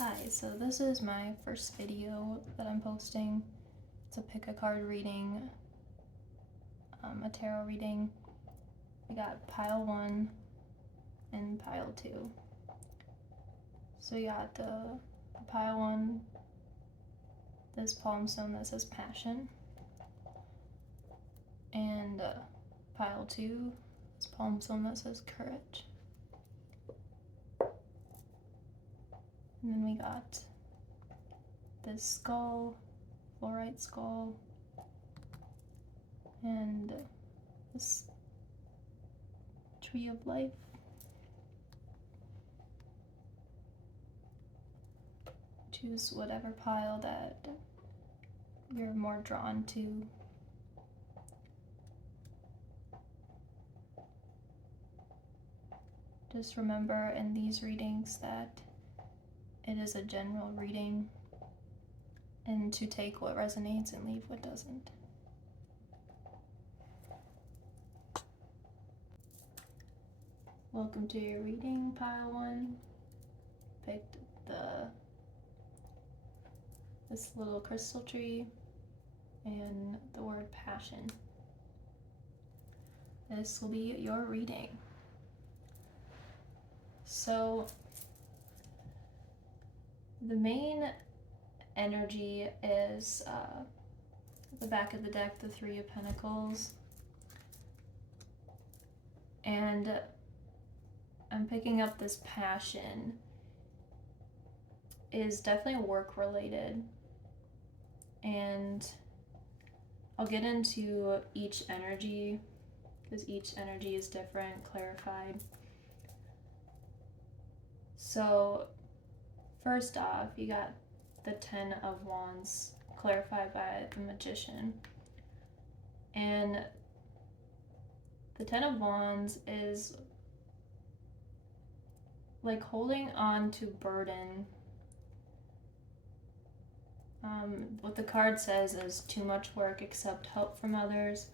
Hi, so this is my first video that I'm posting. It's a pick a card reading, a tarot reading. We got pile 1 and pile 2. So you got the pile 1, this palm stone that says passion, and pile 2, this palm stone that says courage. And then we got this skull, fluorite skull, and this tree of life. Choose whatever pile that you're more drawn to. Just remember in these readings that it is a general reading, and to take what resonates and leave what doesn't. Welcome to your reading, pile 1. Picked this little crystal tree and the word passion. This will be your reading. So the main energy is the back of the deck, the Three of Pentacles. And I'm picking up this passion is definitely work related. And I'll get into each energy because each energy is different, clarified. So first off, you got the Ten of Wands, clarified by the Magician. And the Ten of Wands is like holding on to burden. What the card says is too much work, accept help from others,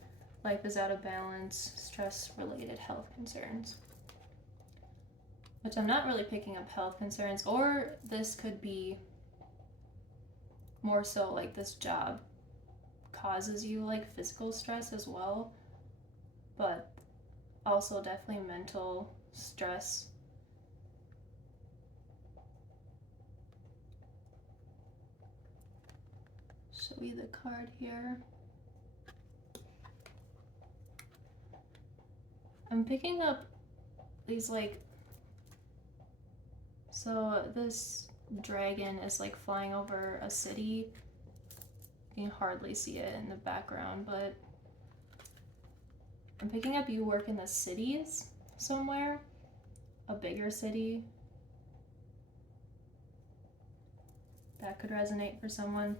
life is out of balance, stress-related health concerns. Which I'm not really picking up health concerns, or this could be more so like this job causes you like physical stress as well, but also definitely mental stress. Show you the card here. I'm picking up these like, so this dragon is like flying over a city. You can hardly see it in the background, but I'm picking up you work in the cities somewhere, a bigger city. That could resonate for someone.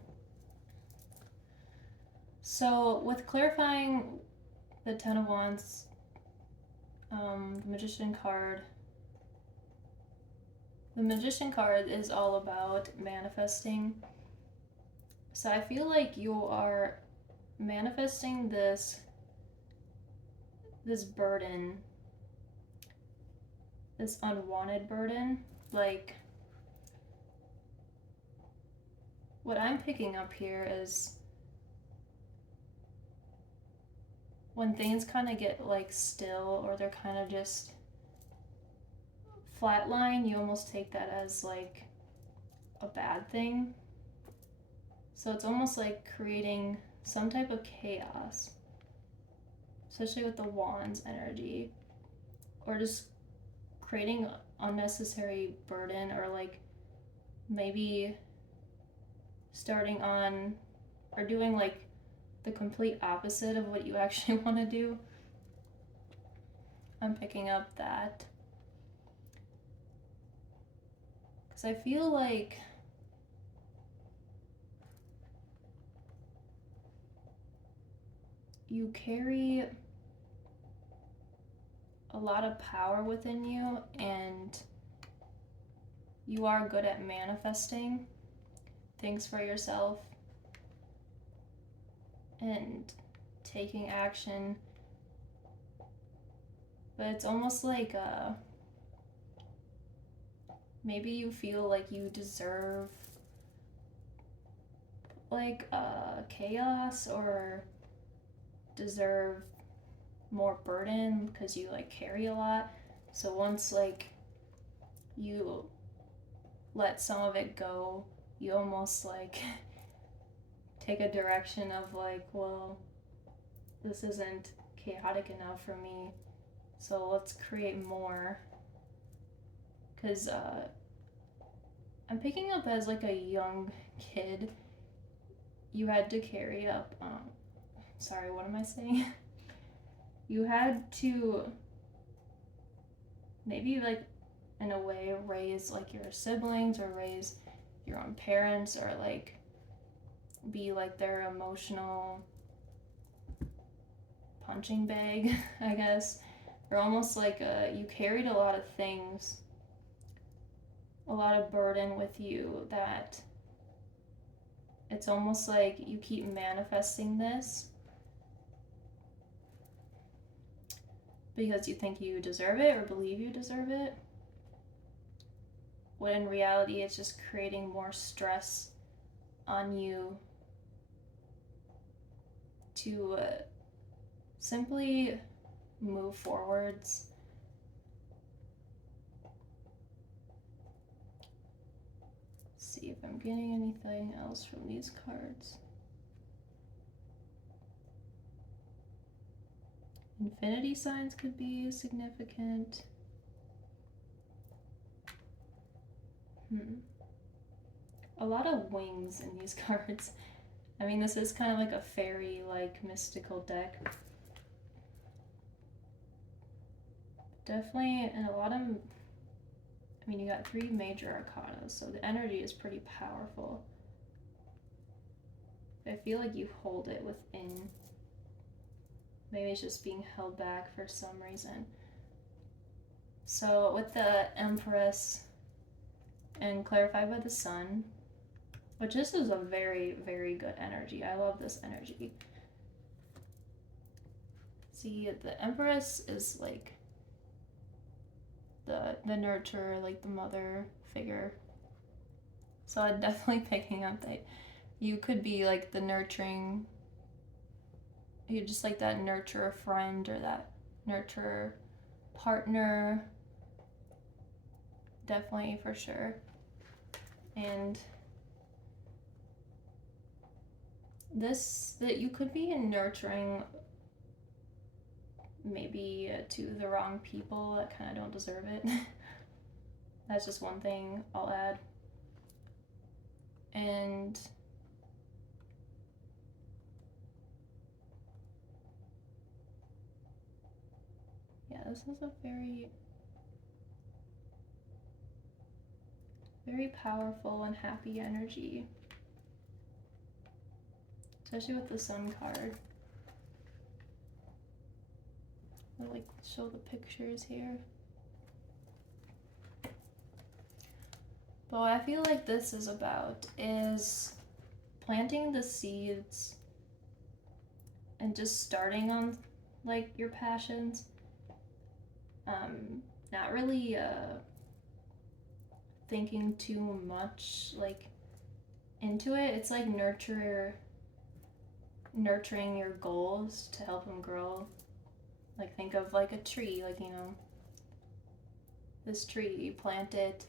So with clarifying the Ten of Wands, the Magician card, the Magician card is all about manifesting. So I feel like you are manifesting this burden, this unwanted burden. Like, what I'm picking up here is when things kind of get like still, or they're kind of just flatline, you almost take that as like a bad thing. So it's almost like creating some type of chaos, especially with the Wands energy, or just creating unnecessary burden, or like maybe starting on or doing like the complete opposite of what you actually want to do. I'm picking up that because I feel like you carry a lot of power within you, and you are good at manifesting things for yourself and taking action, but it's almost like maybe you feel like you deserve like chaos or deserve more burden because you like carry a lot. So once like you let some of it go, you almost like take a direction of like, well, this isn't chaotic enough for me, so let's create more. Because I'm picking up as like a young kid, you had to carry up, sorry, what am I saying? You had to maybe like in a way raise like your siblings or raise your own parents or like be like their emotional punching bag, I guess. Or almost like you carried a lot of things, a lot of burden with you that it's almost like you keep manifesting this because you think you deserve it or believe you deserve it, when in reality it's just creating more stress on you to simply move forwards. See if I'm getting anything else from these cards. Infinity signs could be significant. A lot of wings in these cards. I mean, this is kind of like a fairy, like mystical deck. Definitely, and a lot of, I mean, you got 3 major arcana, so the energy is pretty powerful. I feel like you hold it within. Maybe it's just being held back for some reason. So with the Empress and clarified by the Sun, which this is a very, very good energy. I love this energy. See, the Empress is like the nurturer, like the mother figure. So I'm definitely picking up that you could be like the nurturing, you're just like that nurturer friend or that nurturer partner. Definitely, for sure. And this, that you could be nurturing maybe to the wrong people that kind of don't deserve it. That's just one thing I'll add. And yeah, this is a very, very powerful and happy energy, especially with the Sun card. I'll like show the pictures here. But what I feel like this is about is planting the seeds and just starting on like your passions. Not really thinking too much like into it. It's like nurturing your goals to help them grow. Like think of like a tree, like, you know, this tree, you plant it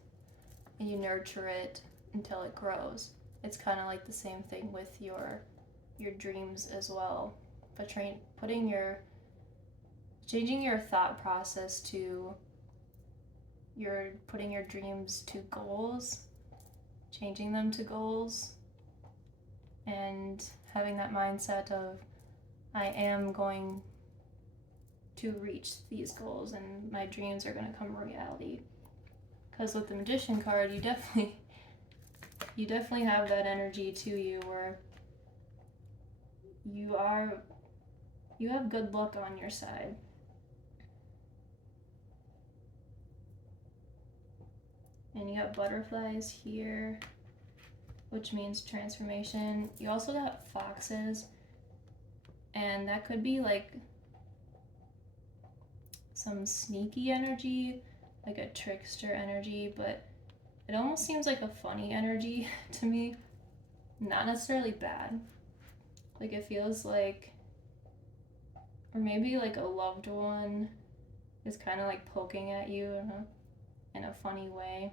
and you nurture it until it grows. It's kind of like the same thing with your dreams as well, but changing your thought process to putting your dreams to goals, changing them to goals, and having that mindset of I am going to reach these goals and my dreams are going to come reality. Because with the Magician card, you definitely have that energy to you where you have good luck on your side. And you got butterflies here, which means transformation. You also got foxes, and that could be like some sneaky energy, like a trickster energy, but it almost seems like a funny energy to me, not necessarily bad. Like it feels like, or maybe like a loved one is kind of like poking at you in a funny way.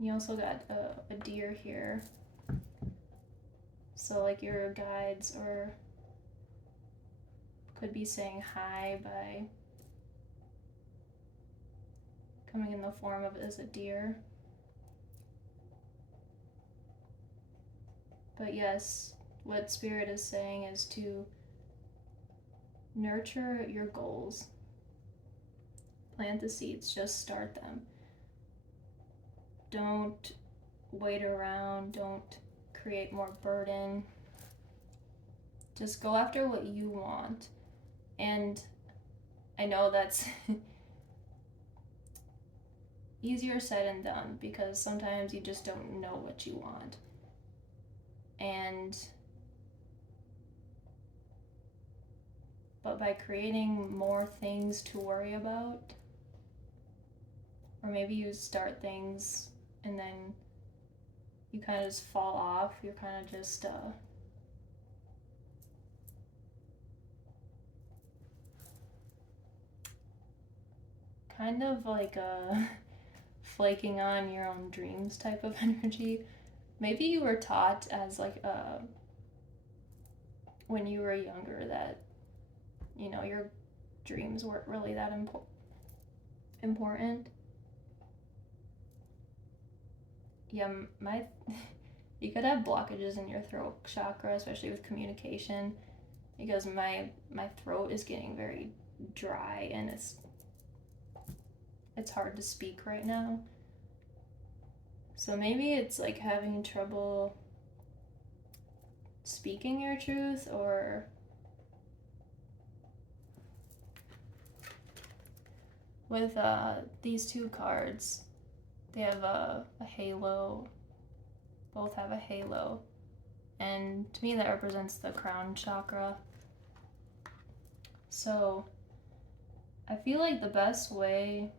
You also got a deer here. So like your guides or could be saying hi by coming in the form of as a deer. But yes, what Spirit is saying is to nurture your goals. Plant the seeds, just start them. Don't wait around, don't create more burden. Just go after what you want. And I know that's easier said than done because sometimes you just don't know what you want. But by creating more things to worry about, or maybe you start things and then you kind of just fall off, you're kind of just kind of like flaking on your own dreams type of energy. Maybe you were taught as like when you were younger that, you know, your dreams weren't really that important. Yeah, you could have blockages in your throat chakra, especially with communication, because my throat is getting very dry and it's hard to speak right now. So maybe it's like having trouble speaking your truth, or with these two cards, they have a halo, both have a halo, and to me that represents the crown chakra. So I feel like the best way,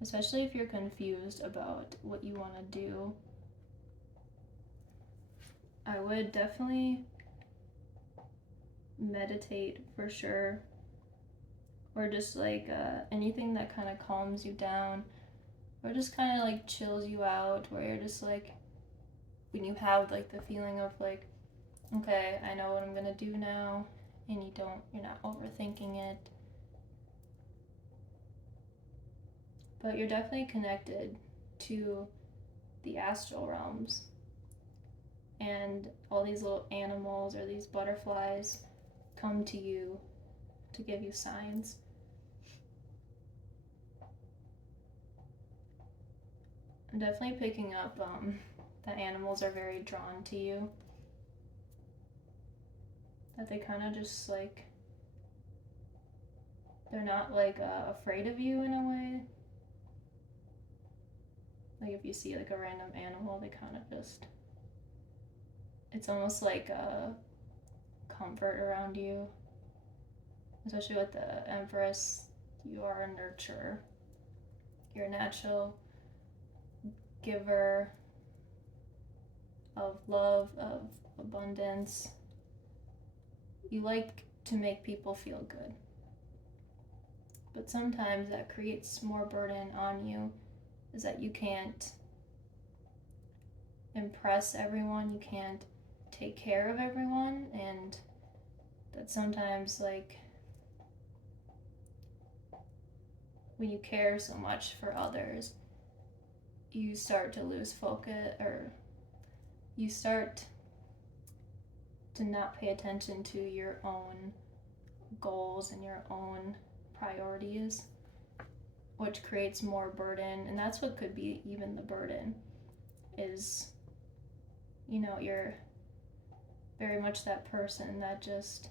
especially if you're confused about what you want to do, I would definitely meditate for sure, or just like anything that kind of calms you down, or just kind of like chills you out, where you're just like, when you have like the feeling of like, okay, I know what I'm gonna do now, and you're not overthinking it. But you're definitely connected to the astral realms, and all these little animals or these butterflies come to you to give you signs. I'm definitely picking up that animals are very drawn to you, that they kind of just like, they're not like afraid of you in a way. Like if you see like a random animal, they kind of just, it's almost like a comfort around you. Especially with the Empress, you are a nurturer. You're a natural giver of love, of abundance. You like to make people feel good. But sometimes that creates more burden on you, is that you can't impress everyone, you can't take care of everyone, and that sometimes like when you care so much for others, you start to lose focus, or you start to not pay attention to your own goals and your own priorities, which creates more burden. And that's what could be even the burden, is, you know, you're very much that person that just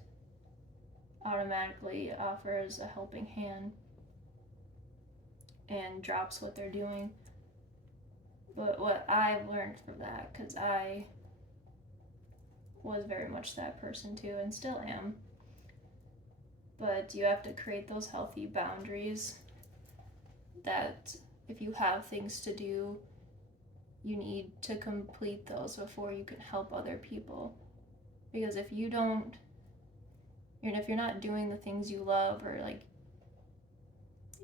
automatically offers a helping hand and drops what they're doing. But what I've learned from that, because I was very much that person too, and still am, but you have to create those healthy boundaries that if you have things to do, you need to complete those before you can help other people. Because if you don't, and if you're not doing the things you love, or like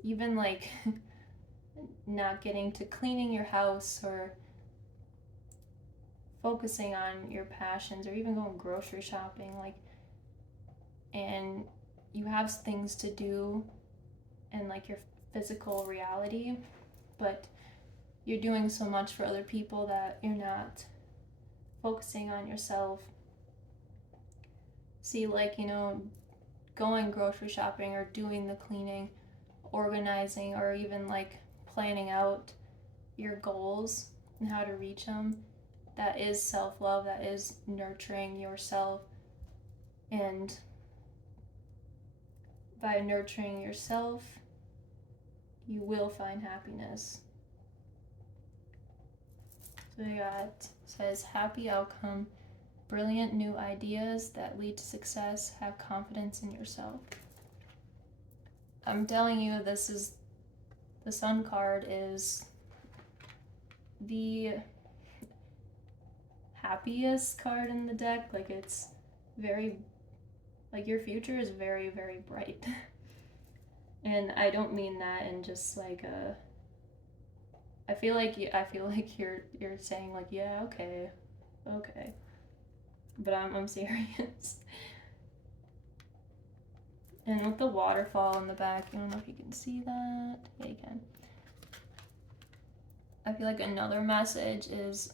even like not getting to cleaning your house, or focusing on your passions, or even going grocery shopping, like, and you have things to do in like your physical reality, but you're doing so much for other people that you're not focusing on yourself. See, like, you know, going grocery shopping or doing the cleaning, organizing, or even like planning out your goals and how to reach them, that is self-love, that is nurturing yourself. And by nurturing yourself, you will find happiness. So we got, says, happy outcome, brilliant new ideas that lead to success, have confidence in yourself. I'm telling you, this is, the Sun card is the happiest card in the deck. Like, it's very, like, your future is very, very bright. And I don't mean that in just like a, I feel like you're saying like, yeah, okay, but I'm serious. And with the waterfall in the back, I don't know if you can see that. Yeah, you can. I feel like another message is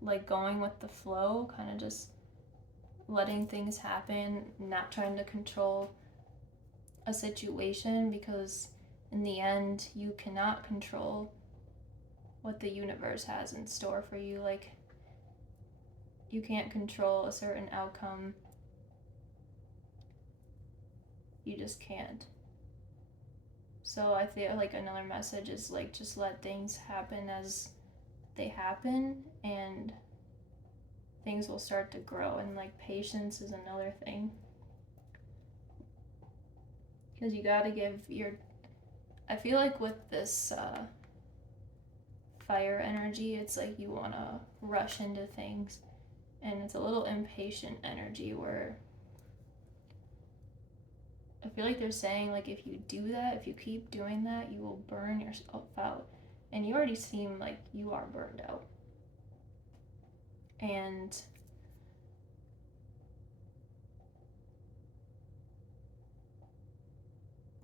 like going with the flow, kind of just letting things happen, not trying to control a situation, because in the end, you cannot control what the universe has in store for you. Like, you can't control a certain outcome. You just can't. So I feel like another message is like, just let things happen as they happen, and things will start to grow. And like, patience is another thing, because you got to give your, I feel like with this fire energy, it's like you want to rush into things, and it's a little impatient energy, where I feel like they're saying, like, if you do that, if you keep doing that, you will burn yourself out. And you already seem like you are burned out. And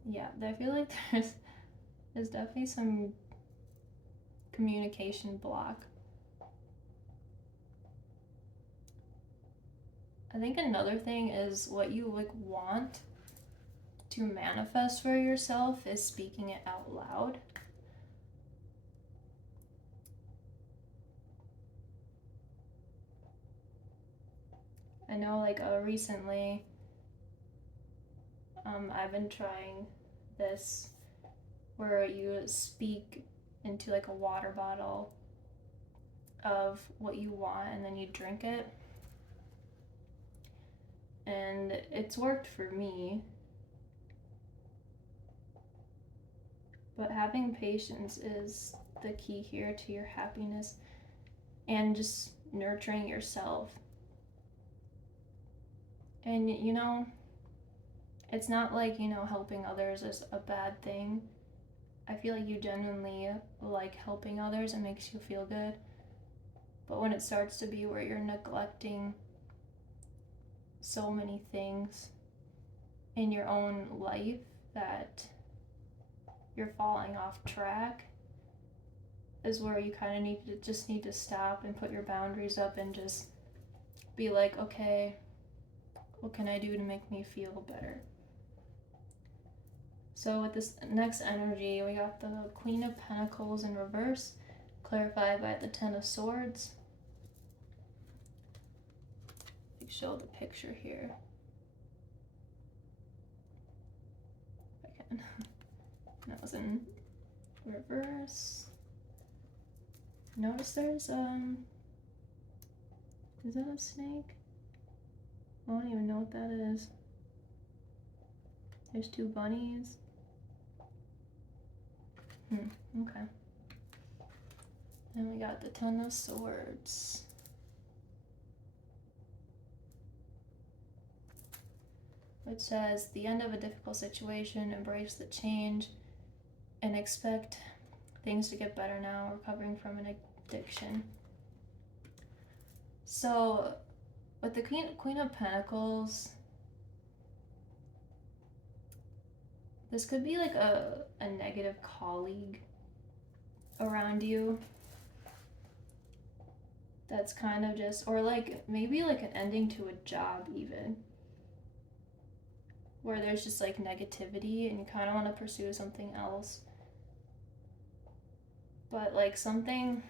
yeah, I feel like there's definitely some communication block. I think another thing is what you like want to manifest for yourself is speaking it out loud. I know, like, recently, I've been trying this where you speak into like a water bottle of what you want, and then you drink it. And it's worked for me. But having patience is the key here to your happiness, and just nurturing yourself. And you know, it's not like, you know, helping others is a bad thing. I feel like you genuinely like helping others, it makes you feel good. But when it starts to be where you're neglecting so many things in your own life that you're falling off track, is where you kind of need to stop and put your boundaries up and just be like, okay, what can I do to make me feel better? So with this next energy, we got the Queen of Pentacles in reverse, clarified by the Ten of Swords. Show the picture here. If I can. That was in reverse. Notice there's is that a snake? I don't even know what that is. There's 2 bunnies. Okay. And we got the 10 of Swords. Which says, the end of a difficult situation, embrace the change, and expect things to get better now, recovering from an addiction. So, with the Queen of Pentacles, this could be like a negative colleague around you. That's kind of just, or like maybe like an ending to a job even. Where there's just like negativity and you kind of want to pursue something else. But like something,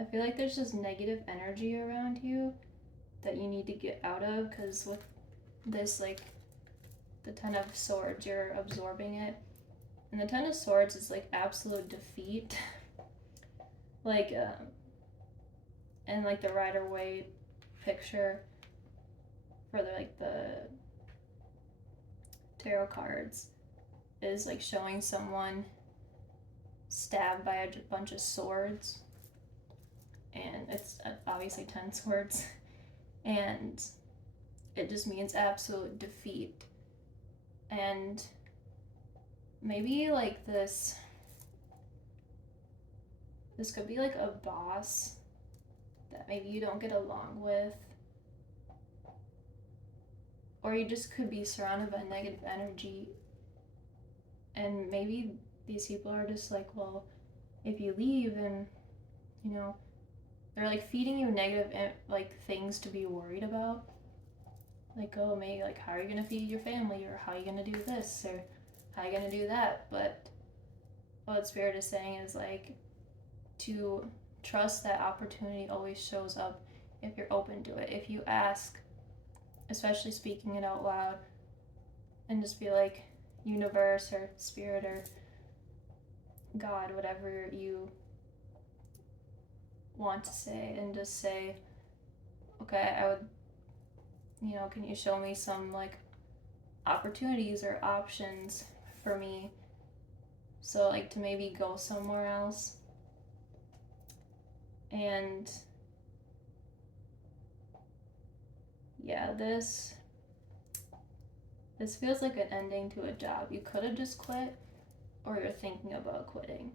I feel like there's just negative energy around you that you need to get out of, because with this, like the 10 of Swords, you're absorbing it. And the 10 of Swords is like absolute defeat. Like, and like the Rider-Waite picture for the tarot cards is like showing someone stabbed by a bunch of swords, and it's obviously 10 swords, and it just means absolute defeat. And maybe like this could be like a boss that maybe you don't get along with, or you just could be surrounded by negative energy, and maybe these people are just like, well, if you leave, and you know, they're like feeding you negative like things to be worried about, like, oh, maybe like, how are you gonna feed your family, or how are you gonna do this, or how are you gonna do that? But what Spirit is saying is like to trust that opportunity always shows up if you're open to it, if you ask, especially speaking it out loud, and just be like, universe or spirit or God, whatever you want to say, and just say, okay, I would, you know, can you show me some like opportunities or options for me, so like to maybe go somewhere else. And yeah, this feels like an ending to a job. You could have just quit, or you're thinking about quitting.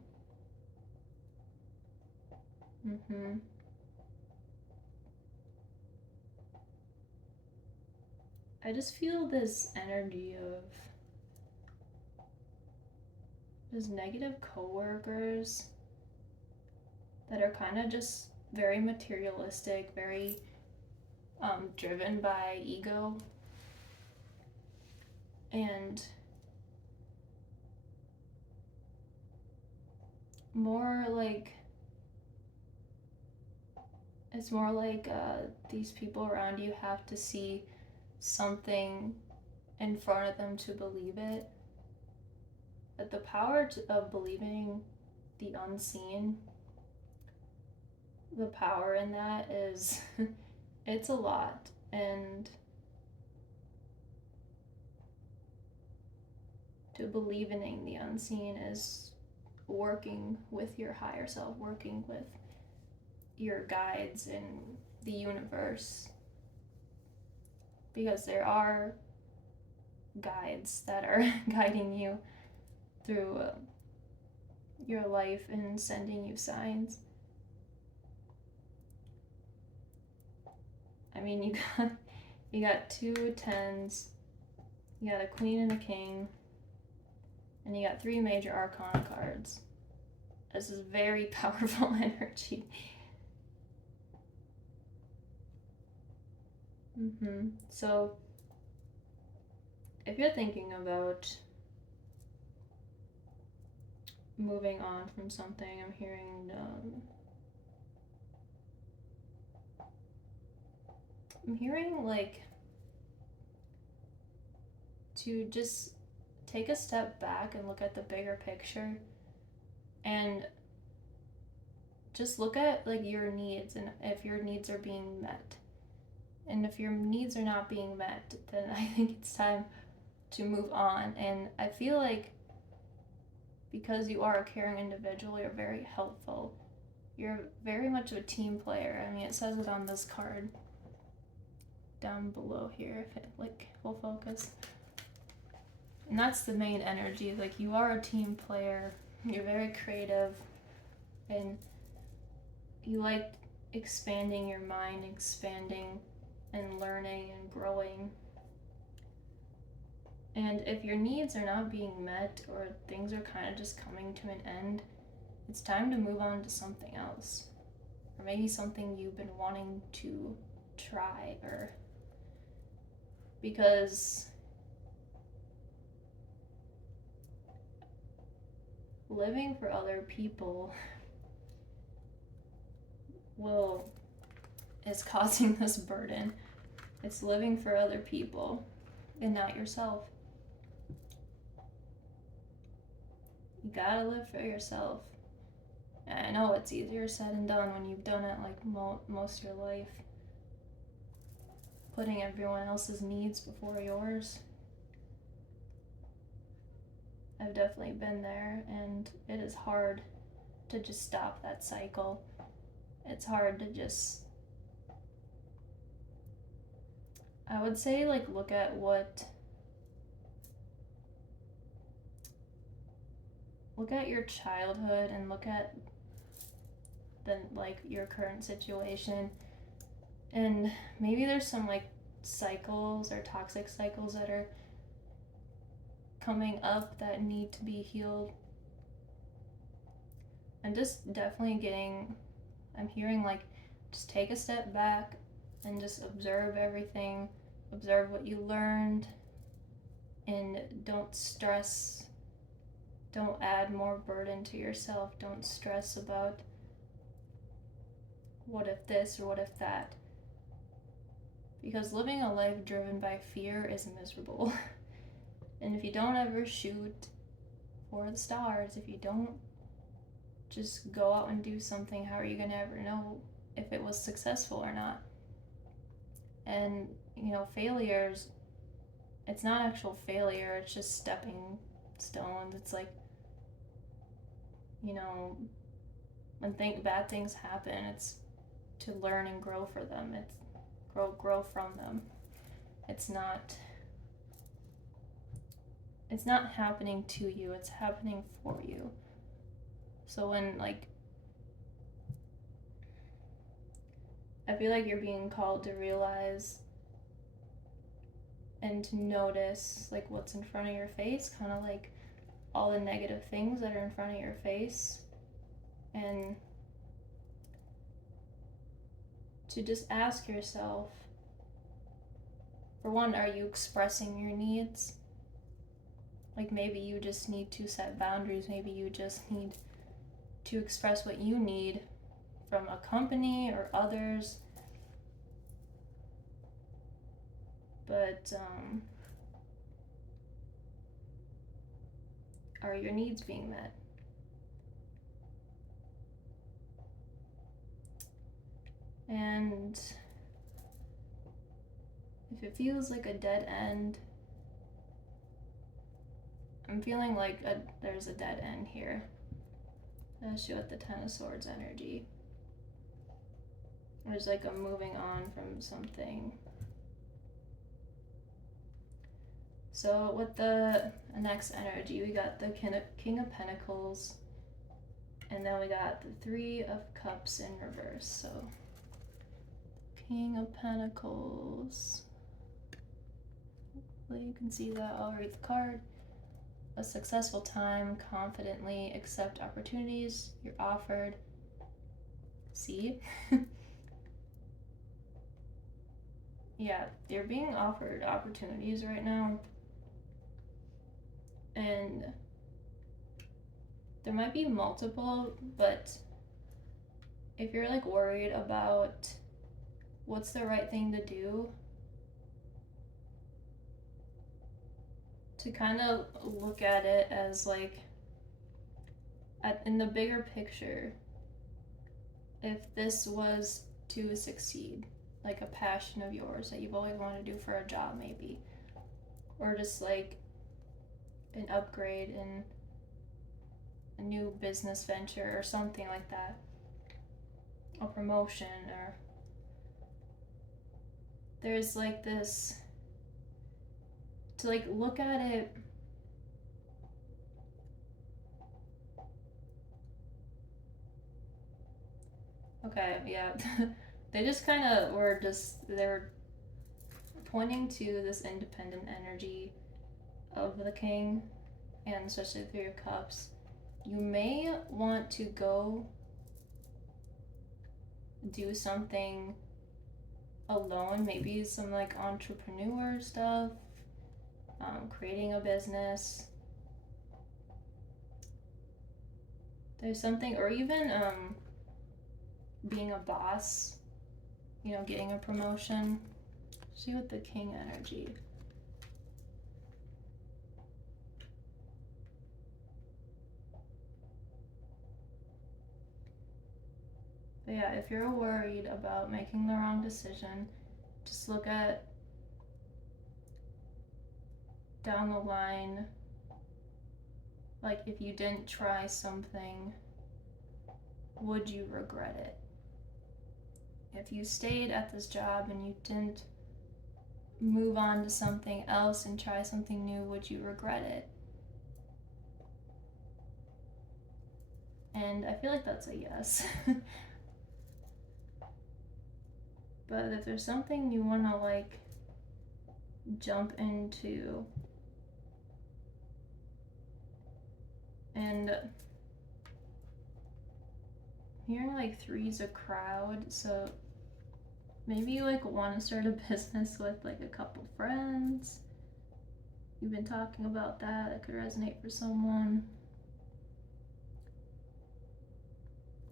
I just feel this energy of those negative coworkers that are kind of just very materialistic, very driven by ego, and more like, it's more like these people around you have to see something in front of them to believe it. But the power of believing the unseen, the power in that is, it's a lot. And to believe in the unseen is working with your higher self, working with your guides in the universe, because there are guides that are guiding you through your life and sending you signs. I mean, you got 2 10s, you got a Queen and a King, and you got 3 major arcana cards. This is very powerful energy. So if you're thinking about moving on from something, I'm hearing like to just take a step back and look at the bigger picture, and just look at like your needs, and if your needs are being met. And if your needs are not being met, then I think it's time to move on. And I feel like because you are a caring individual, you're very helpful. You're very much a team player. I mean, it says it on this card down below here, if it like will focus. And that's the main energy. Like, you are a team player. You're very creative, and you like expanding your mind, expanding and learning and growing. And if your needs are not being met, or things are kind of just coming to an end, it's time to move on to something else. Or maybe something you've been wanting to try, or because living for other people is causing this burden. It's living for other people and not yourself. You gotta live for yourself. And I know it's easier said than done when you've done it like most of your life, putting everyone else's needs before yours. I've definitely been there, and it is hard to just stop that cycle. It's hard to just, I would say, like, look at your childhood, and look at your current situation, and maybe there's some like cycles or toxic cycles that are coming up that need to be healed. I'm just definitely I'm hearing like, just take a step back and just observe everything, observe what you learned, and don't stress, don't add more burden to yourself, don't stress about what if this or what if that. Because living a life driven by fear is miserable. And if you don't ever shoot for the stars, if you don't just go out and do something, how are you going to ever know if it was successful or not? And, failures, it's not actual failure, it's just stepping stones. It's like, when bad things happen, it's to learn and grow for them. It's grow from them. It's not happening to you, it's happening for you. So when I feel like you're being called to realize and to notice like what's in front of your face, kind of like all the negative things that are in front of your face, and to just ask yourself, for one, are you expressing your needs? Like, maybe you just need to set boundaries, maybe you just need to express what you need from a company or others. But are your needs being met? And if it feels like a dead end, I'm feeling like there's a dead end here. That's you with the Ten of Swords energy. There's like a moving on from something. So with the next energy, we got the King of Pentacles, and then we got the Three of Cups in reverse. So King of Pentacles. Hopefully you can see that. I'll read the card. A successful time, confidently accept opportunities you're offered. See? Yeah, you're being offered opportunities right now. And there might be multiple, but if you're like worried about what's the right thing to do, to kind of look at it as like, in the bigger picture, if this was to succeed, like a passion of yours that you've always wanted to do for a job maybe, or just like an upgrade in a new business venture or something like that, a promotion, or there's like this, to like look at it okay, yeah. They just kind of were just, they were pointing to this independent energy of the king, and especially the Three of Cups. You may want to go do something alone, maybe some like entrepreneur stuff, creating a business. There's something, or even being a boss, you know, getting a promotion. See with the king energy. But yeah, if you're worried about making the wrong decision, just look at down the line, like if you didn't try something, would you regret it? If you stayed at this job and you didn't move on to something else and try something new, would you regret it? And I feel like that's a yes. But if there's something you want to like jump into, and hearing like three's a crowd, so maybe you like want to start a business with like a couple friends. You've been talking about that. That could resonate for someone.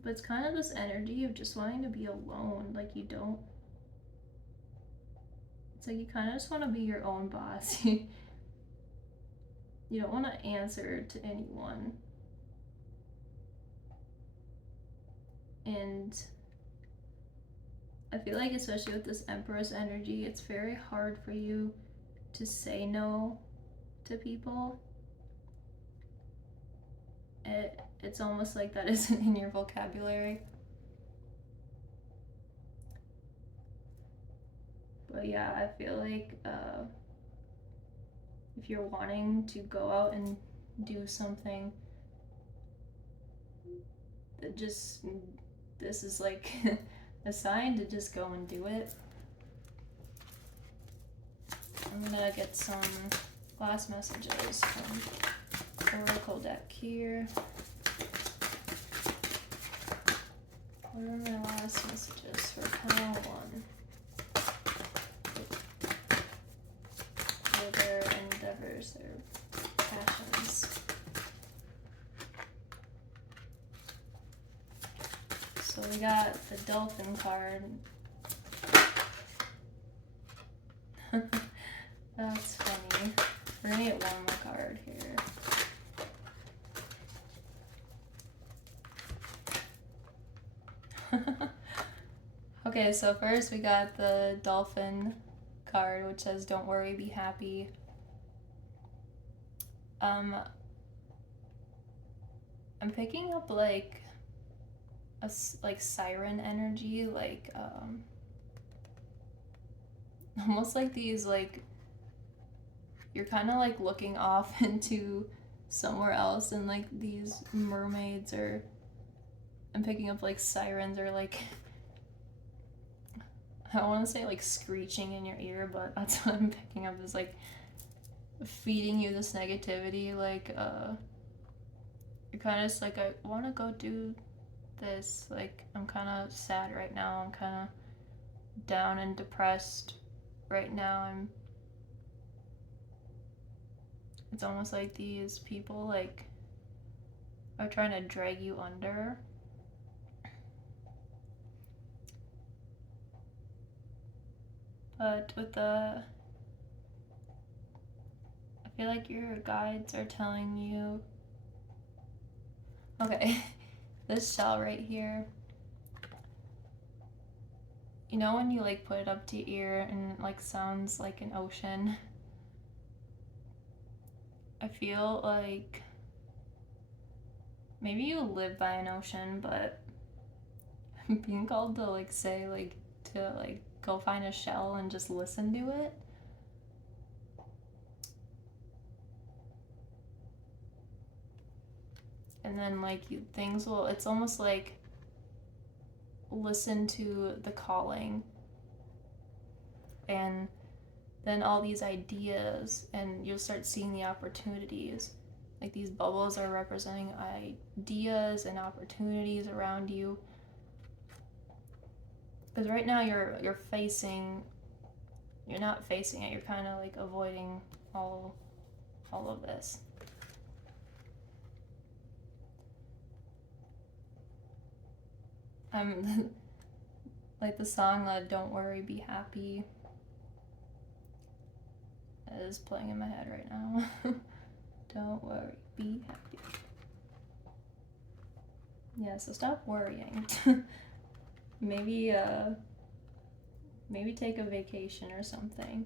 But it's kind of this energy of just wanting to be alone. Like you don't, it's like you kind of just want to be your own boss. You don't want to answer to anyone. And I feel like, especially with this Empress energy, it's very hard for you to say no to people. It's almost like that isn't in your vocabulary. But yeah, I feel like if you're wanting to go out and do something, just, this is like a sign to just go and do it. I'm gonna get some last messages from Oracle deck here. What are my last messages for Pile 1? For their endeavors, their passions. So we got the Dolphin card. That's funny. We're gonna get one more card here. Okay, so first we got the Dolphin card, which says don't worry, be happy. I'm picking up like a like siren energy, like almost like these, like you're kind of like looking off into somewhere else, and like these mermaids, or I'm picking up like sirens, or like I don't want to say like screeching in your ear, but that's what I'm picking up, is like feeding you this negativity, like you're kind of just like, I want to go do this, like I'm kind of sad right now, I'm kind of down and depressed right now. It's almost like these people like are trying to drag you under. But with the, I feel like your guides are telling you, okay, this shell right here, you know when you like put it up to your ear and it like sounds like an ocean? I feel like maybe you live by an ocean, but being called to like say like to like go find a shell and just listen to it. And then like things will, it's almost like listen to the calling, and then all these ideas, and you'll start seeing the opportunities. Like these bubbles are representing ideas and opportunities around you. Because right now you're not facing it. You're kind of like avoiding all of this. Like the song "Don't Worry, Be Happy" is playing in my head right now. Don't worry, be happy. Yeah, so stop worrying. maybe take a vacation or something.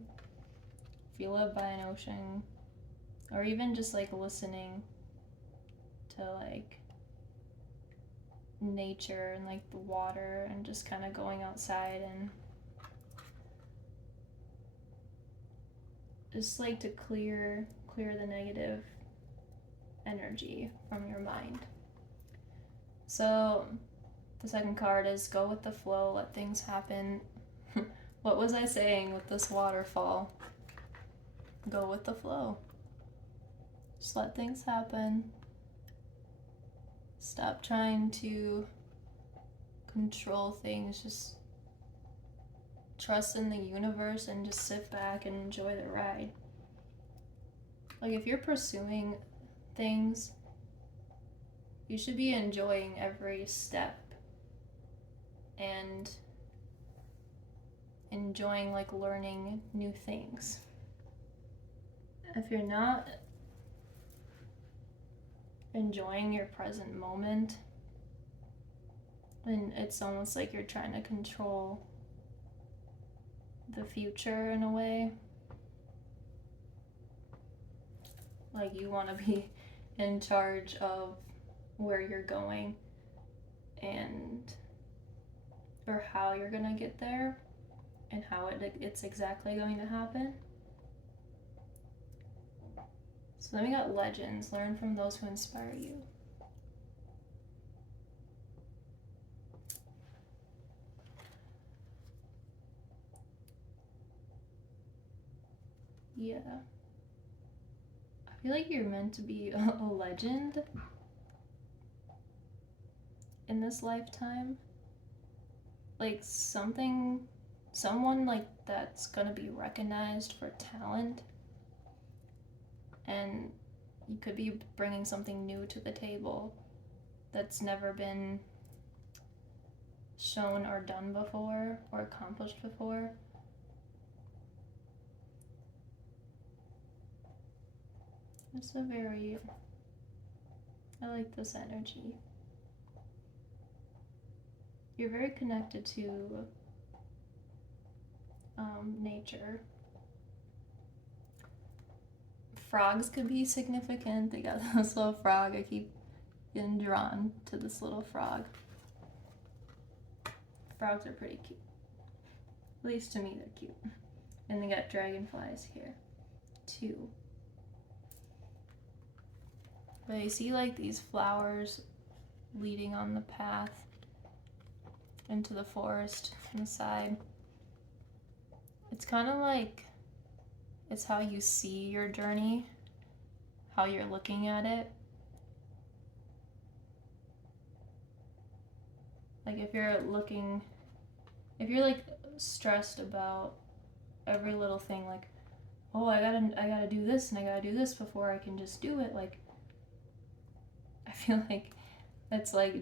If you live by an ocean, or even just like listening to like nature and like the water, and just kind of going outside and just like to clear the negative energy from your mind. So the second card is go with the flow, let things happen. What was I saying with this waterfall? Go with the flow. Just let things happen. Stop trying to control things. Just trust in the universe and just sit back and enjoy the ride. Like if you're pursuing things, you should be enjoying every step and enjoying like learning new things. If you're not enjoying your present moment, then it's almost like you're trying to control the future in a way. Like you want to be in charge of where you're going and or how you're gonna get there and how it's exactly going to happen. So then we got legends. Learn from those who inspire you. Yeah. I feel like you're meant to be a legend in this lifetime. Like someone like that's gonna be recognized for talent, and you could be bringing something new to the table that's never been shown or done before or accomplished before. It's I like this energy. You're very connected to nature. Frogs could be significant. They got this little frog. I keep getting drawn to this little frog. Frogs are pretty cute. At least to me, they're cute. And they got dragonflies here, too. But you see like these flowers leading on the path into the forest on the side. It's kind of like it's how you see your journey, how you're looking at it. Like if you're like stressed about every little thing, like, oh, I gotta do this and I gotta do this before I can just do it. Like, I feel like that's like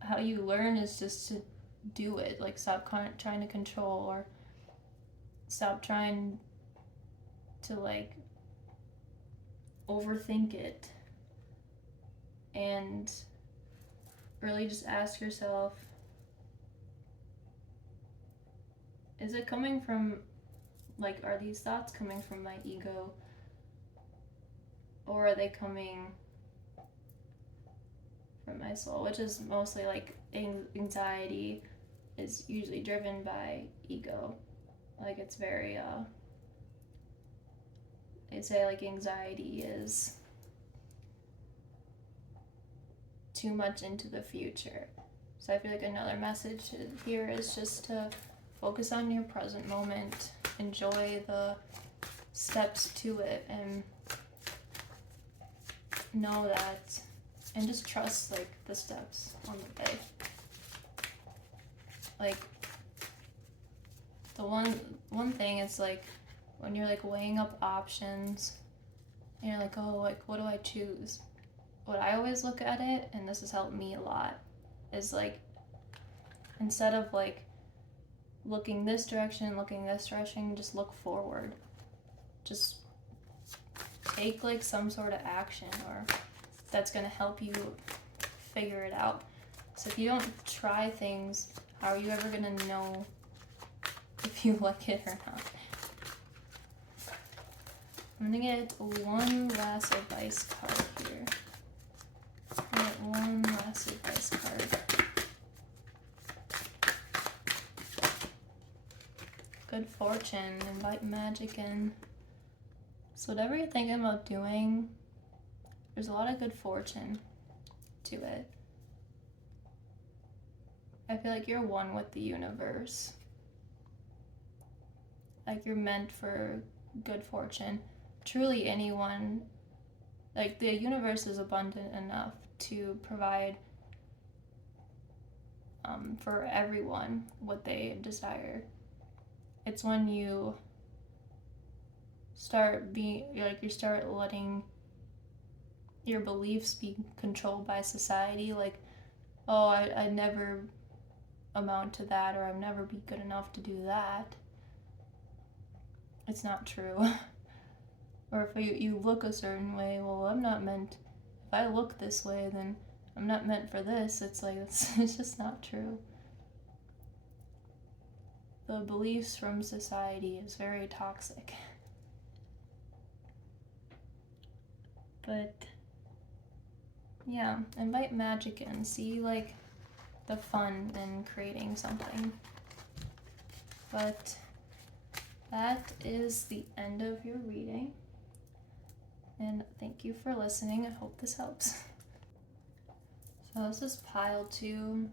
how you learn is just to do it. Like stop trying to control, or stop trying to like overthink it, and really just ask yourself, is it coming from, like, are these thoughts coming from my ego, or are they coming from my soul, which is mostly like anxiety is usually driven by ego. Like it's very they say like anxiety is too much into the future. So I feel like another message here is just to focus on your present moment, enjoy the steps to it, and know that, and just trust like the steps on the way. Like the one thing is like when you're like weighing up options and you're like, oh, like what do I choose? What I always look at it, and this has helped me a lot, is like instead of like looking this direction, just look forward. Just take like some sort of action, or that's gonna help you figure it out. So if you don't try things, how are you ever gonna know if you like it or not? I'm gonna get one last advice card here. Get one last advice card. Good fortune, invite magic in. So whatever you're thinking about doing, there's a lot of good fortune to it. I feel like you're one with the universe. Like you're meant for good fortune. Truly anyone, like the universe is abundant enough to provide for everyone what they desire. It's when you start you start letting your beliefs be controlled by society, like, oh, I'd never amount to that, or I'd never be good enough to do that. It's not true. Or if you look a certain way, well, I'm not meant, if I look this way, then I'm not meant for this. It's like, it's just not true. The beliefs from society is very toxic. But yeah, invite magic in. See like the fun in creating something. But that is the end of your reading. And thank you for listening. I hope this helps. So this is pile 2. You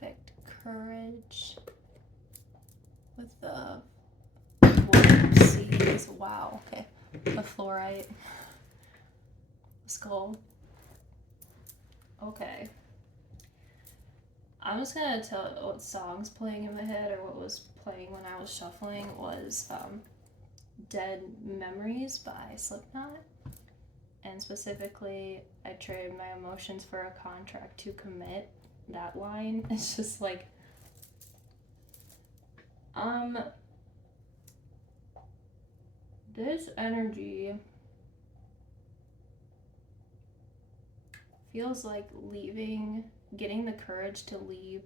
picked courage with the seeds. Wow, okay. The fluorite. Skull. Okay. I'm just gonna tell what song's playing in my head, or what was playing when I was shuffling was Dead Memories by Slipknot. And specifically, I traded my emotions for a contract to commit. That line is just like, this energy feels like getting the courage to leave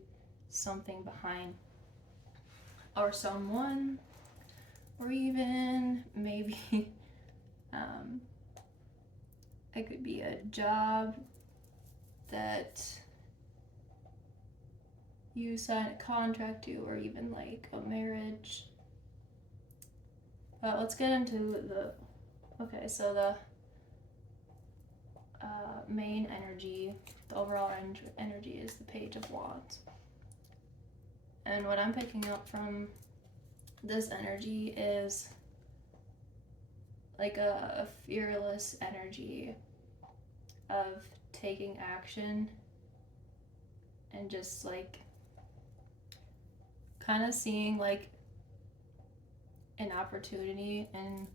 something behind, or someone, or even maybe it could be a job that you sign a contract to, or even like a marriage. Let's get into so the main energy, the overall energy is the Page of Wands. And what I'm picking up from this energy is like a fearless energy of taking action and just like kind of seeing like an opportunity and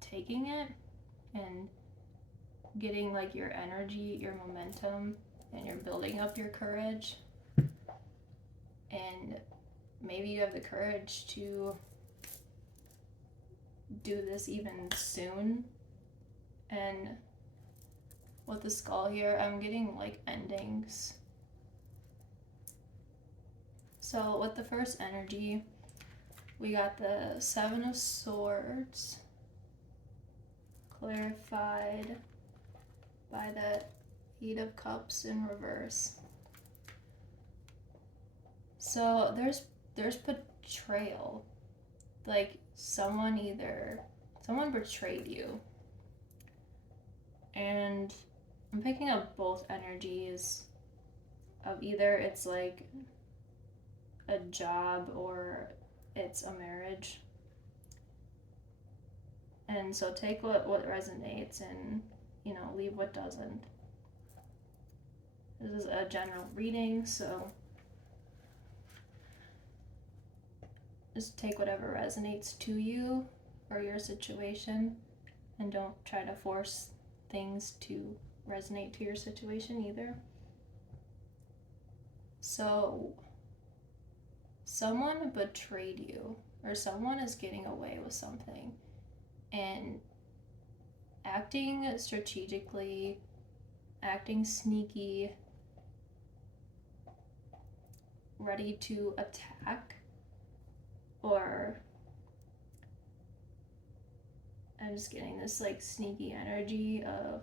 taking it and getting like your energy, your momentum, and you're building up your courage. And maybe you have the courage to do this even soon. And with the skull here, I'm getting like endings. So with the first energy, we got the 7 of Swords, clarified by the Eight of Cups in reverse. So there's betrayal. Like someone betrayed you. And I'm picking up both energies of either it's like a job or it's a marriage. And so take what resonates and, leave what doesn't. This is a general reading, so just take whatever resonates to you or your situation, and don't try to force things to resonate to your situation either. So, someone betrayed you, or someone is getting away with something, and acting strategically, acting sneaky, ready to attack, or I'm just getting this like sneaky energy of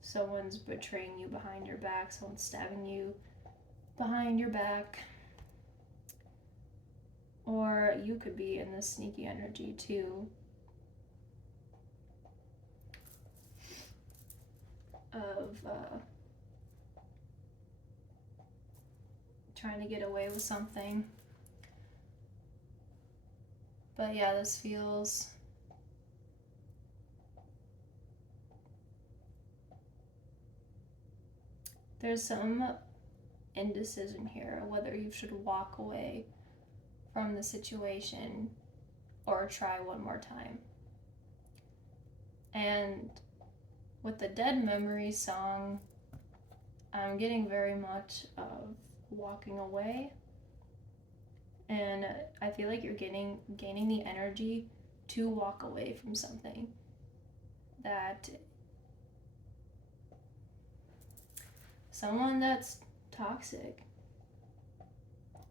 someone's betraying you behind your back, someone's stabbing you behind your back. Or you could be in this sneaky energy too of trying to get away with something. But yeah, this feels there's some indecision here whether you should walk away from the situation or try one more time. And with the Dead Memories song, I'm getting very much of walking away, and I feel like you're gaining the energy to walk away from something that someone that's toxic,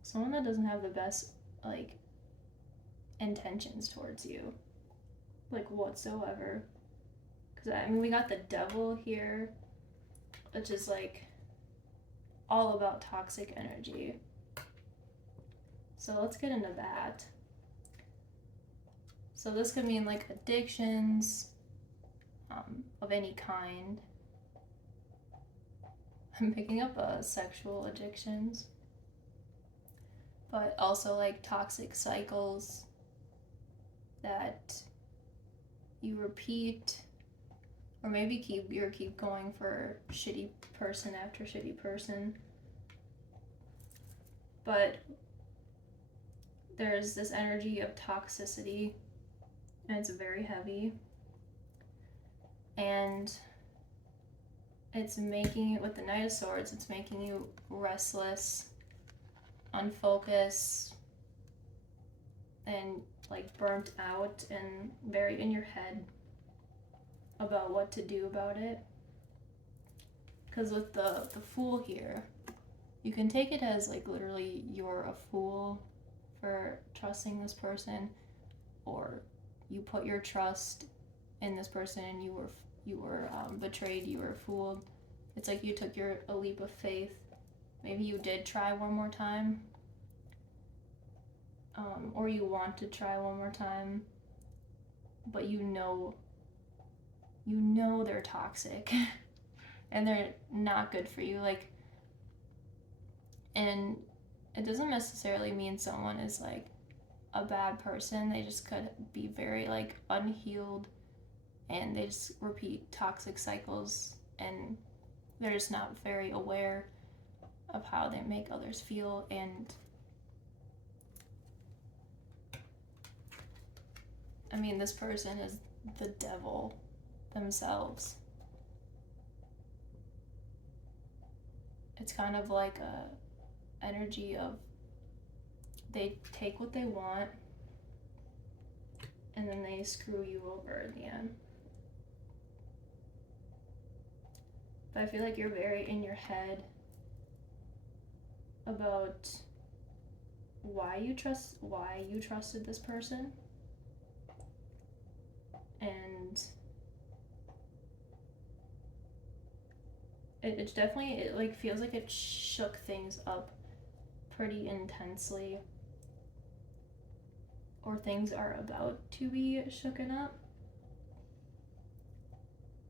someone that doesn't have the best like intentions towards you, like whatsoever. Because I mean, we got the Devil here, which is like all about toxic energy. So let's get into that. So this could mean like addictions of any kind. I'm picking up sexual addictions, but also like toxic cycles that you repeat, or maybe keep going for shitty person after shitty person. But there's this energy of toxicity, and it's very heavy, and it's making it, with the Knight of Swords, it's making you restless, unfocused, and like burnt out and very in your head about what to do about it. Because with the Fool here, you can take it as like literally you're a fool for trusting this person, or you put your trust in this person and you were betrayed, you were fooled. It's like you took a leap of faith. Maybe you did try one more time, or you want to try one more time, but you know they're toxic and they're not good for you. Like, and it doesn't necessarily mean someone is like a bad person. They just could be very like unhealed, and they just repeat toxic cycles, and they're just not very aware of how they make others feel. And I mean, this person is the devil themselves. It's kind of like a energy of they take what they want and then they screw you over in the end. But I feel like you're very in your head about why you trusted this person, and It's definitely, it like feels like it shook things up pretty intensely, or things are about to be shooken up.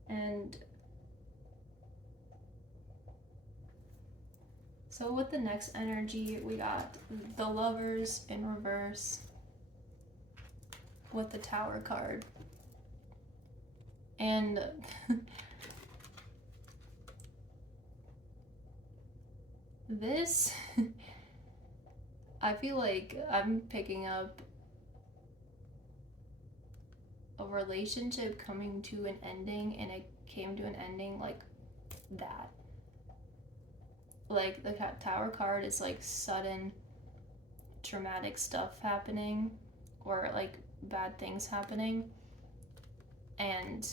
And so with the next energy, we got the Lovers in reverse with the Tower card. And this, I feel like I'm picking up a relationship coming to an ending, and it came to an ending like that. Like the Tower card is like sudden traumatic stuff happening, or like bad things happening. And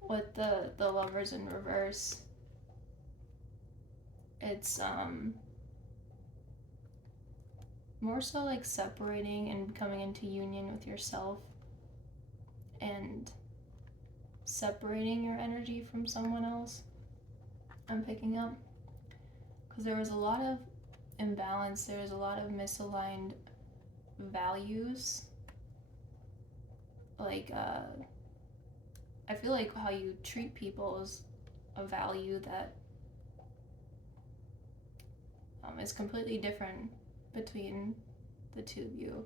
with the Lovers in reverse, it's more so like separating and coming into union with yourself, and separating your energy from someone else. I'm picking up, because there was a lot of imbalance, there was a lot of misaligned values. Like I feel like how you treat people is a value that is completely different between the two of you.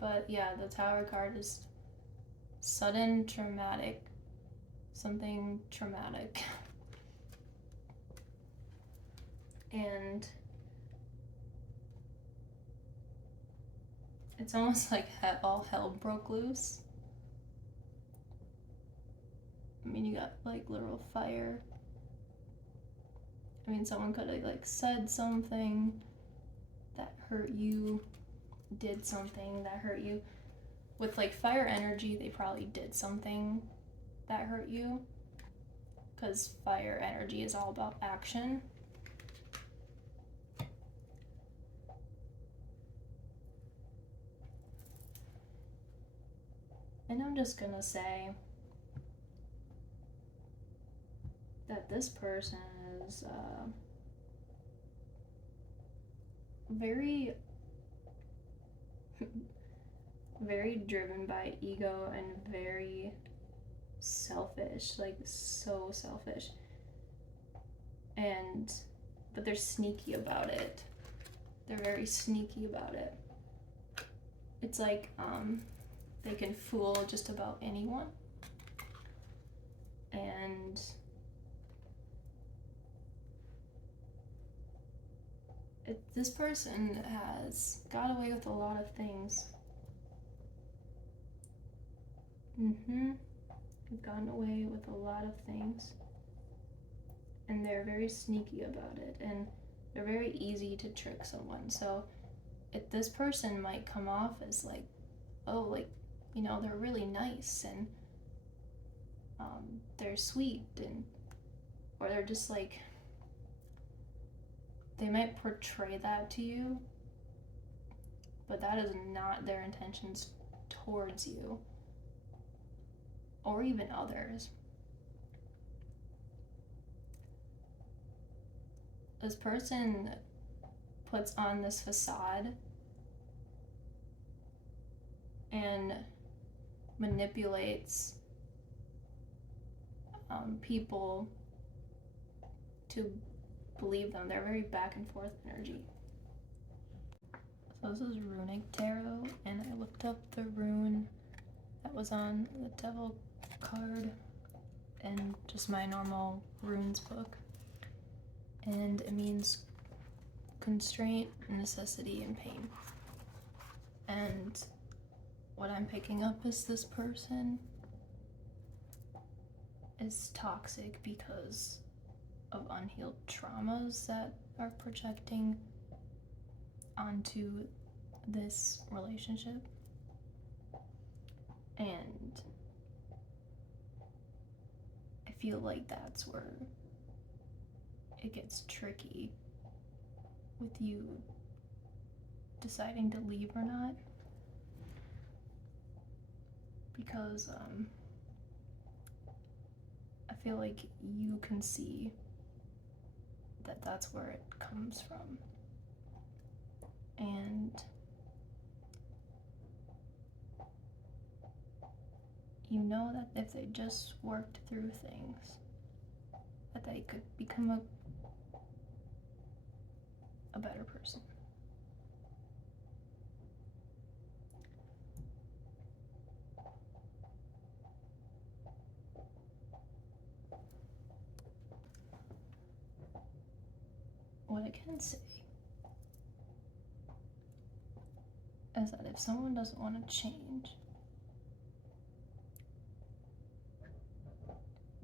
But yeah, the Tower card is sudden traumatic, something traumatic. And it's almost like all hell broke loose. I mean, you got like literal fire. I mean, someone could have like said something that hurt you, did something that hurt you. With like fire energy, they probably did something that hurt you, because fire energy is all about action. And I'm just gonna say that this person is very very driven by ego, and very selfish, like so selfish. And but they're sneaky about it. They're very sneaky about it. It's like they can fool just about anyone. And this person has got away with a lot of things. They've gotten away with a lot of things. And they're very sneaky about it. And they're very easy to trick someone. So if this person might come off as like, oh, like, you know, they're really nice, and they're sweet, and or they're just like, they might portray that to you, but that is not their intentions towards you or even others. This person puts on this facade and manipulates people to believe them. They're very back and forth energy. So this is Runik Tarot, and I looked up the rune that was on the Devil card and just my normal runes book. And it means constraint, necessity, and pain. And what I'm picking up is this person is toxic because of unhealed traumas that are projecting onto this relationship. And I feel like that's where it gets tricky with you deciding to leave or not. because I feel like you can see that that's where it comes from. And you know that if they just worked through things, that they could become a better person. What I can say is that if someone doesn't want to change,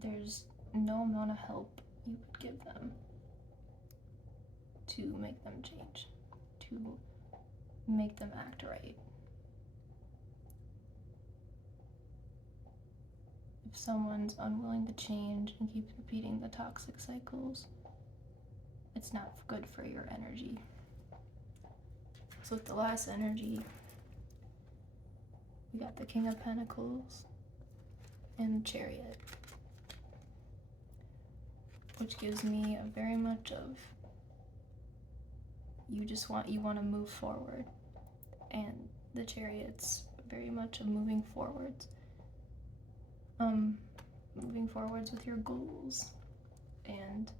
there's no amount of help you could give them to make them change, to make them act right. If someone's unwilling to change and keeps repeating the toxic cycles, it's not good for your energy. So with the last energy, we got the King of Pentacles and the Chariot, which gives me a very much of you want to move forward, and the Chariot's very much of moving forwards. Moving forwards with your goals and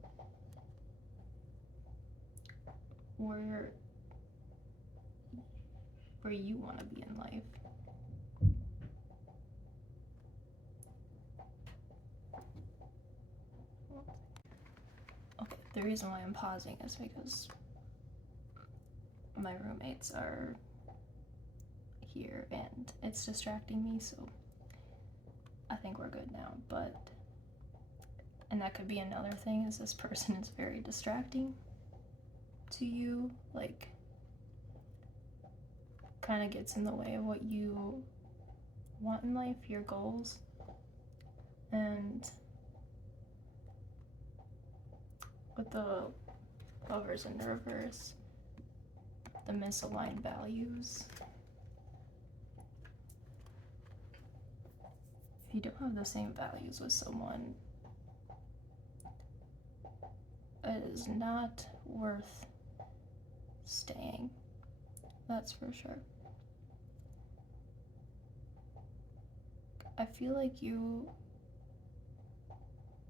where you want to be in life. Okay, the reason why I'm pausing is because my roommates are here and it's distracting me, so I think we're good now. And that could be another thing, is this person is very distracting to you, like kind of gets in the way of what you want in life, your goals. And with the Lovers in reverse, the misaligned values. If you don't have the same values with someone, it is not worth staying. That's for sure. I feel like you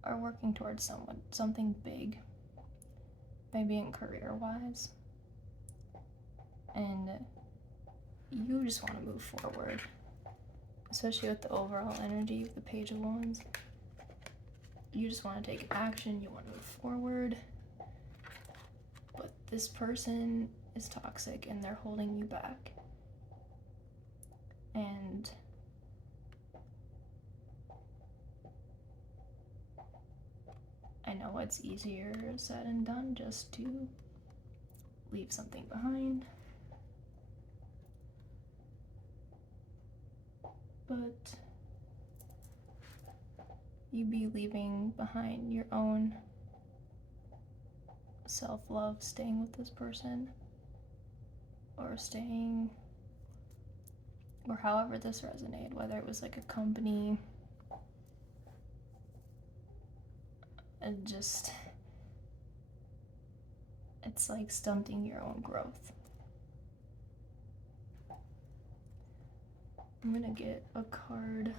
are working towards something big, maybe in career-wise, and you just want to move forward, especially with the overall energy of the Page of Wands. You just want to take action, you want to move forward, but this person is toxic and they're holding you back. And I know it's easier said than done just to leave something behind, but you'd be leaving behind your own self-love, staying with this person, or however this resonated, whether it was like a company, and just, it's like stunting your own growth. I'm gonna get a card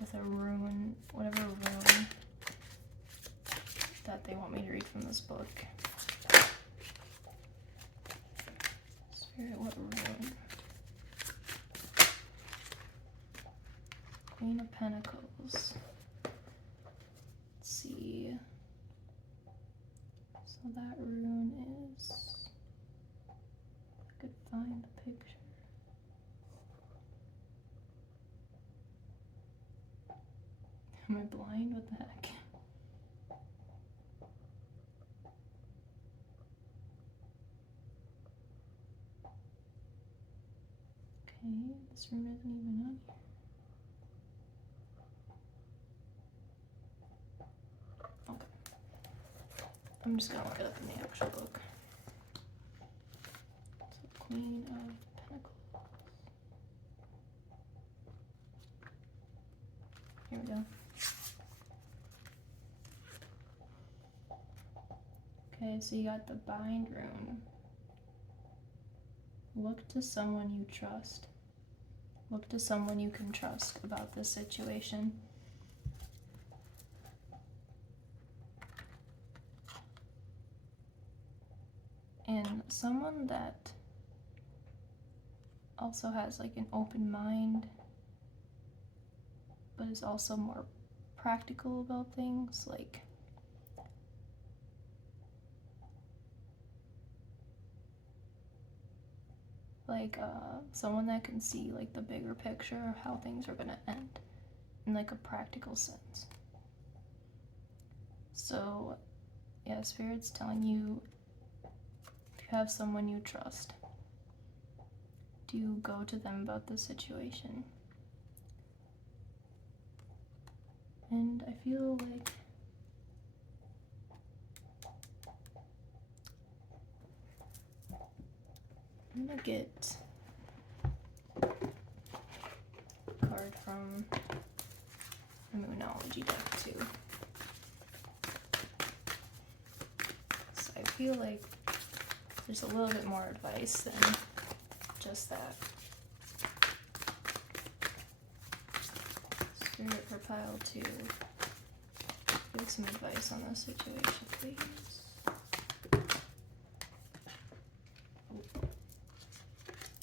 with a rune, whatever rune that they want me to read from this book. Spirit, what rune? Queen of Pentacles. Let's see. So that rune is, if I could find the picture. Am I blind? What the heck? Okay, this rune isn't even on here. Okay. I'm just gonna look it up in the actual book. So, Queen of Pentacles. Here we go. Okay, so you got the bind rune. Look to someone you trust. Look to someone you can trust about this situation. And someone that also has like an open mind, but is also more practical about things, like someone that can see like the bigger picture of how things are gonna end in like a practical sense. So yeah, Spirit's telling you, if you have someone you trust, do go to them about the situation. And I feel like I'm gonna get a card from the Moonology deck too. So I feel like there's a little bit more advice than just that. Spirit propile to give some advice on this situation, please.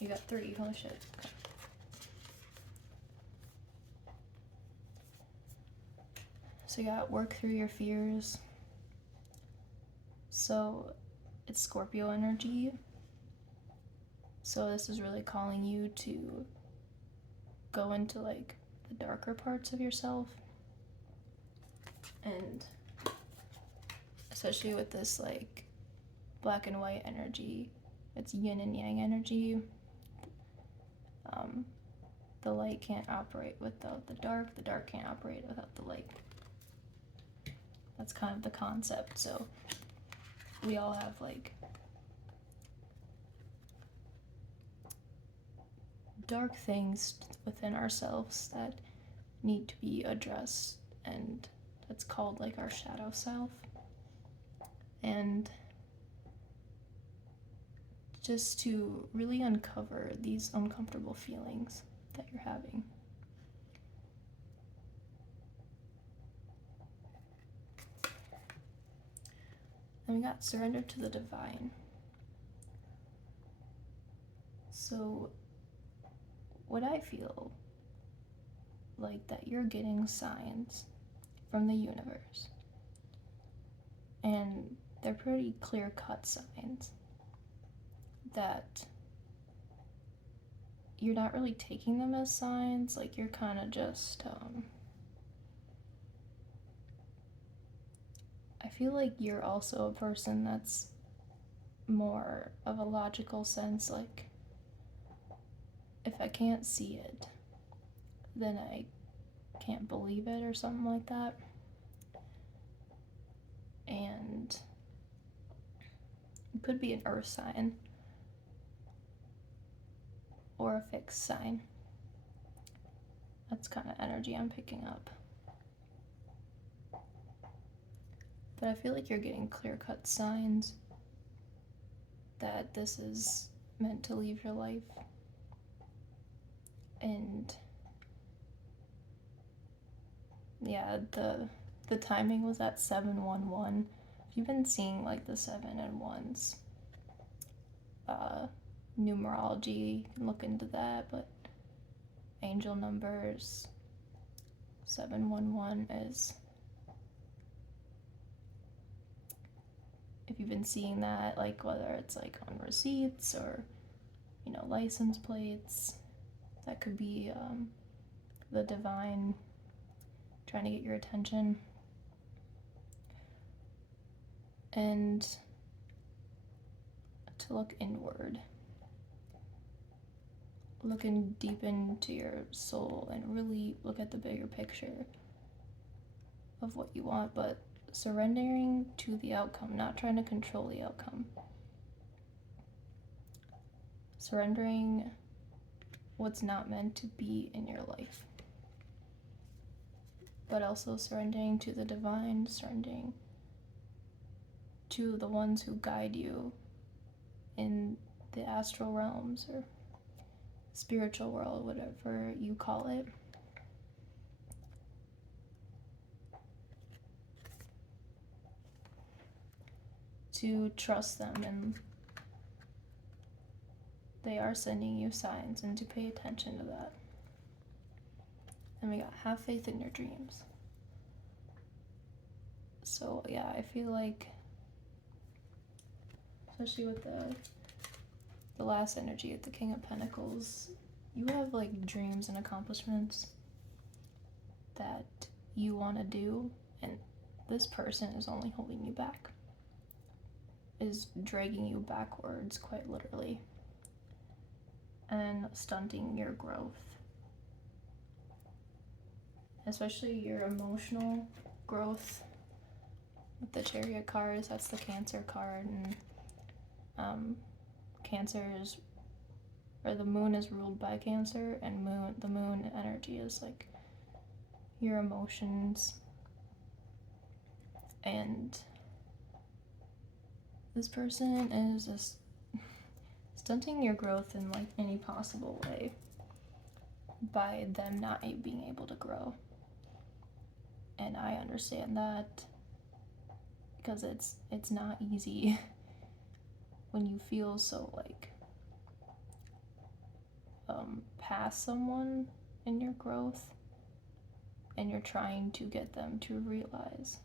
You got 3. Holy shit. Okay. So you got work through your fears. So it's Scorpio energy. So this is really calling you to go into like the darker parts of yourself. And especially with this like black and white energy, it's yin and yang energy. The light can't operate without the dark can't operate without the light. That's kind of the concept. So we all have like dark things within ourselves that need to be addressed, and that's called like our shadow self. And just to really uncover these uncomfortable feelings that you're having. And we got surrender to the divine. So what I feel like that you're getting signs from the universe, and they're pretty clear-cut signs that you're not really taking them as signs, like you're kind of just I feel like you're also a person that's more of a logical sense, like if I can't see it, then I can't believe it or something like that. And it could be an earth sign or a fixed sign. That's kind of energy I'm picking up. But I feel like you're getting clear-cut signs that this is meant to leave your life. And yeah, the timing was at 711. If you've been seeing like the 7 and 1s, numerology, you can look into that, but angel numbers 711 is, if you've been seeing that, like whether it's like on receipts or, you know, license plates, that could be the divine trying to get your attention. And to look inward, looking deep into your soul and really look at the bigger picture of what you want, but surrendering to the outcome, not trying to control the outcome. Surrendering what's not meant to be in your life. but also surrendering to the divine, surrendering to the ones who guide you in the astral realms or spiritual world, whatever you call it. To trust them, and they are sending you signs, and to pay attention to that. And we got have faith in your dreams. So yeah, I feel like, especially with the last energy at the King of Pentacles, you have like dreams and accomplishments that you want to do, and this person is only holding you back, is dragging you backwards, quite literally, and stunting your growth, especially your emotional growth. With the Chariot cards, that's the Cancer card, and Cancer is, or the moon is ruled by Cancer, and the moon energy is like your emotions, and this person is just stunting your growth in like any possible way by them not being able to grow. And I understand that, because it's not easy when you feel so like past someone in your growth, and you're trying to get them to realize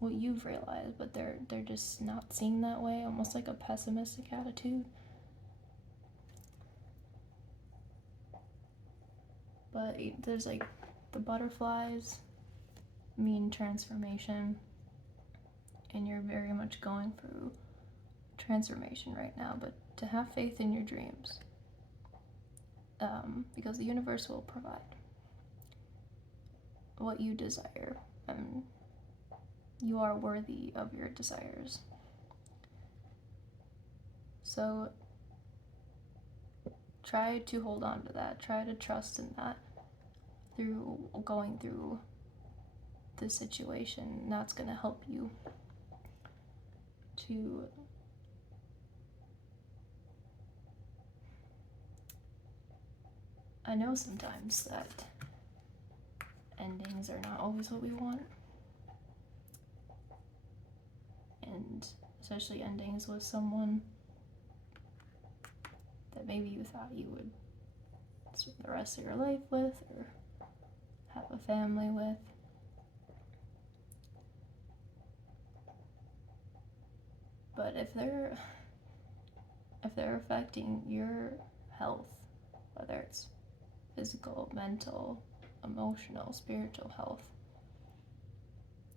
what you've realized, but they're just not seeing that way, almost like a pessimistic attitude. But there's like the butterflies mean transformation, and you're very much going through transformation right now, but to have faith in your dreams, because the universe will provide what you desire, and you are worthy of your desires. So try to hold on to that, try to trust in that through going through this situation. And that's going to help you to I know sometimes that endings are not always what we want, and especially endings with someone that maybe you thought you would spend the rest of your life with or have a family with. But if they're affecting your health, whether it's physical, mental, emotional, spiritual health,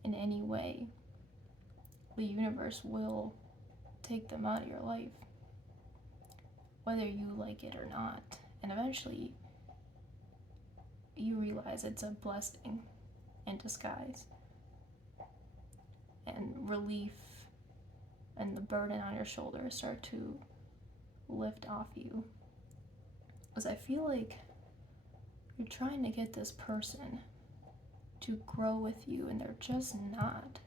in any way, the universe will take them out of your life, whether you like it or not. And eventually you realize it's a blessing in disguise, and relief and the burden on your shoulders start to lift off you. Because I feel like you're trying to get this person to grow with you, and they're just not.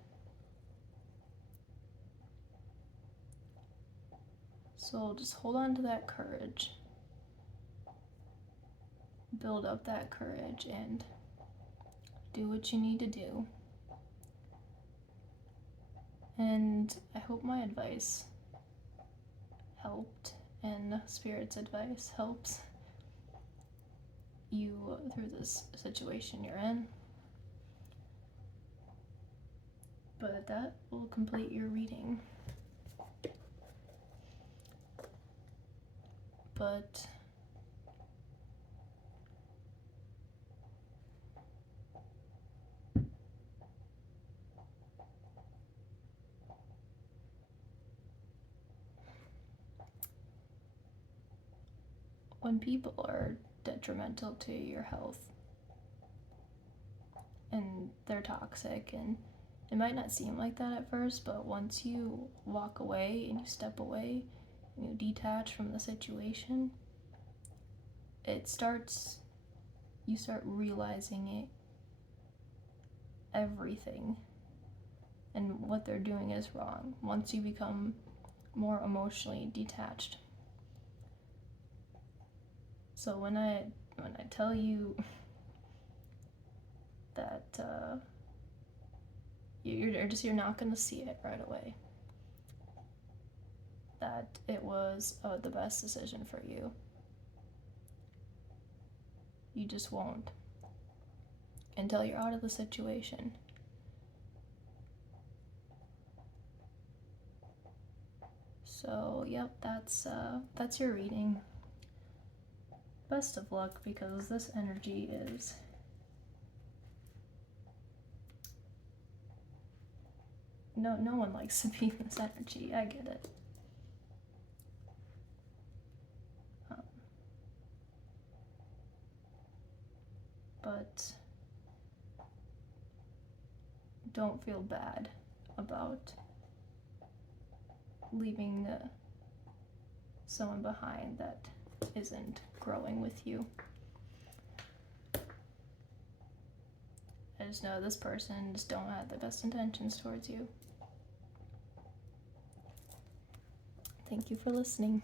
So just hold on to that courage, build up that courage, and do what you need to do. And I hope my advice helped, and Spirit's advice helps you through this situation you're in. But that will complete your reading. But when people are detrimental to your health and they're toxic, and it might not seem like that at first, but once you walk away and you step away and you detach from the situation, you start realizing it everything and what they're doing is wrong once you become more emotionally detached. So when I tell you that you're not gonna see it right away, that it was the best decision for you, you just won't until you're out of the situation. So yep, that's your reading. Best of luck, because this energy is no one likes to be in this energy. I get it. But don't feel bad about leaving someone behind that isn't growing with you. I just know this person just don't have the best intentions towards you. Thank you for listening.